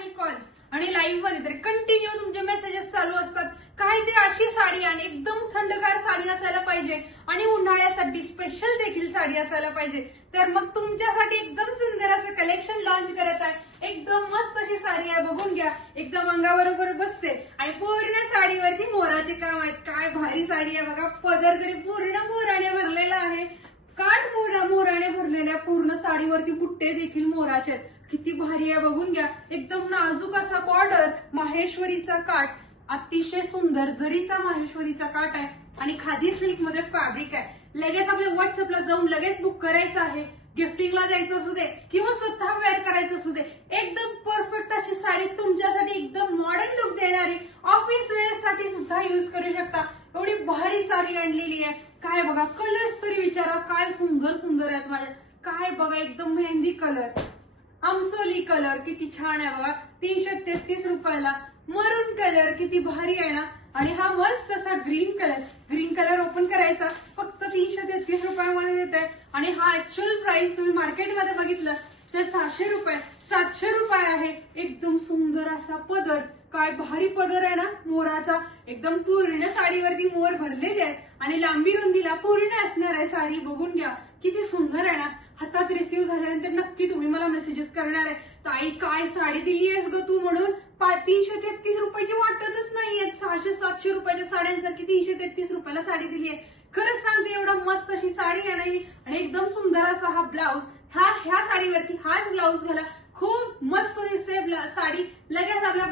आणि कॉल्स आणि लाईव्ह मध्ये तर कंटिन्यू तुमचे मेसेजेस चालू असतात. काहीतरी अशी साडी आणि एकदम थंडगार साडी असायला पाहिजे आणि उन्हाळ्यासाठी स्पेशल देखील साडी असायला पाहिजे. तर मग तुमच्यासाठी एकदम सुंदर असं कलेक्शन लॉन्च करत आहे. एकदम मस्त अशी साडी आहे, बघून घ्या. एकदम अंगाबरोबर बसते आणि पूर्ण साडीवरती मोराचे काम आहेत. काय भारी साडी आहे बघा. पदर तरी पूर्ण मोराने भरलेला आहे. काठ मोराने भरलेल्या पूर्ण साडीवरती बुट्टे देखील मोराचे आहेत. किती भारी आहे बघून घ्या. एकदम नाजूक असा बॉर्डर, माहेश्वरीचा काठ, अतिशय सुंदर जरीचा माहेश्वरीचा काठ आहे आणि खादी सिल्क मध्ये फॅब्रिक आहे. लगेच आपल्या व्हॉट्सअपला जाऊन लगेच बुक करायचं आहे. गिफ्टिंगला द्यायचं असू दे किंवा स्वतः वेअर करायचं असू दे, एकदम परफेक्ट अशी साडी तुमच्यासाठी एकदम मॉडर्न लुक देणारी, ऑफिस वेअर साठी सुद्धा युज करू शकता. एवढी भारी साडी आणलेली आहे. काय बघा, कलर्स तरी विचारा काय सुंदर सुंदर आहेत माझ्या. काय बघा, एकदम मेहंदी कलर, आमसोली कलर किती छान आहे बघा. 333 रुपयाला. मरून कलर किती भारी आहे ना. आणि हा मस्त असा ग्रीन कलर ओपन करायचा, फक्त 333 रुपयामध्ये देत आहे. आणि हा ऍक्च्युअल प्राइस तुम्ही मार्केटमध्ये बघितलं तर 700 रुपये आहे. एकदम सुंदर असा पदर, काय भारी पदर आहे ना मोराचा. एकदम पूर्ण साडीवरती मोर भरलेले आहेत आणि लांबी रुंदीला पूर्ण असणार आहे साडी. बघून घ्या किती सुंदर आहे ना. हातात रिसीव्ह झाल्यानंतर नक्की तुम्ही मला मेसेजेस करणार आहे, ताई काय साडी दिली आहेस ग तू, म्हणून 333 रुपयाची वाटतच नाहीये. 600-700 रुपयाच्या साड्यांसारखी 333 रुपयाला साडी दिली आहे. खरंच सांगते, एवढा मस्त अशी साडी आहे नाही. आणि एकदम सुंदर असा हा ब्लाऊज, ह्या साडीवरती हाच ब्लाऊज घाला, खूप मस्त दिसते साडी. लगेच आपल्या